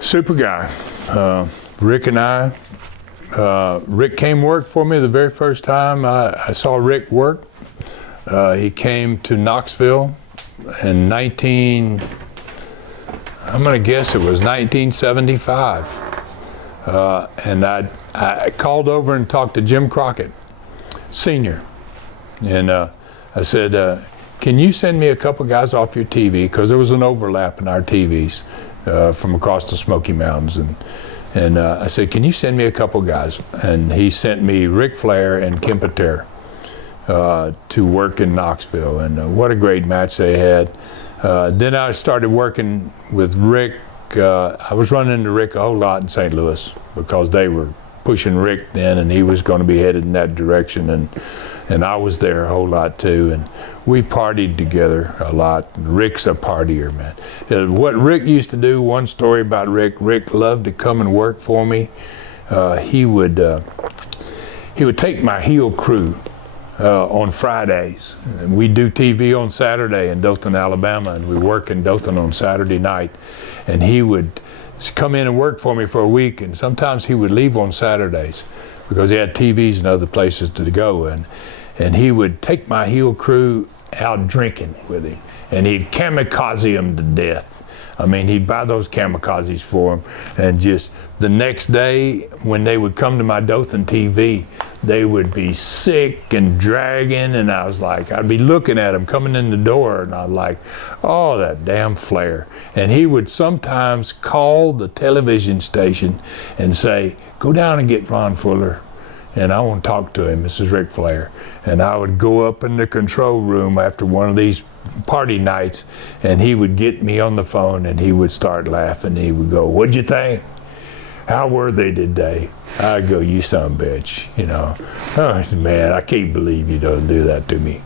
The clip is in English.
Super guy. Rick and I, Rick came work for me the very first time I saw Rick work. He came to Knoxville in I'm going to guess it was 1975. And I called over and talked to Jim Crockett, Sr. And I said, can you send me a couple guys off your TV? Because there was an overlap in our TVs from across the Smoky Mountains. And I said, can you send me a couple guys? And he sent me Ric Flair and Ken Patera to work in Knoxville. And what a great match they had. Then I started working with Rick. I was running into Rick a whole lot in St. Louis because they were pushing Rick then, and he was going to be headed in that direction. And I was there a whole lot too, and we partied together a lot. Rick's a partier, man. What Rick used to do, one story about Rick loved to come and work for me. He would take my heel crew on Fridays. And we do TV on Saturday in Dothan, Alabama, and we work in Dothan on Saturday night. And he would come in and work for me for a week, and sometimes he would leave on Saturdays because he had TVs and other places to go. And he would take my heel crew out drinking with him, and he'd kamikaze them to death. I mean, he'd buy those kamikazes for them, and just the next day when they would come to my Dothan TV, they would be sick and dragging, and I was like, I'd be looking at them coming in the door, and I'd like, oh, that damn Flair. And he would sometimes call the television station and say, go down and get Ron Fuller, and I want to talk to him. This is Ric Flair. And I would go up in the control room after one of these party nights, and he would get me on the phone, and he would start laughing. He would go, what'd you think? How were they today? I'd go, you son of a bitch, you know. Oh, man, I can't believe you don't do that to me.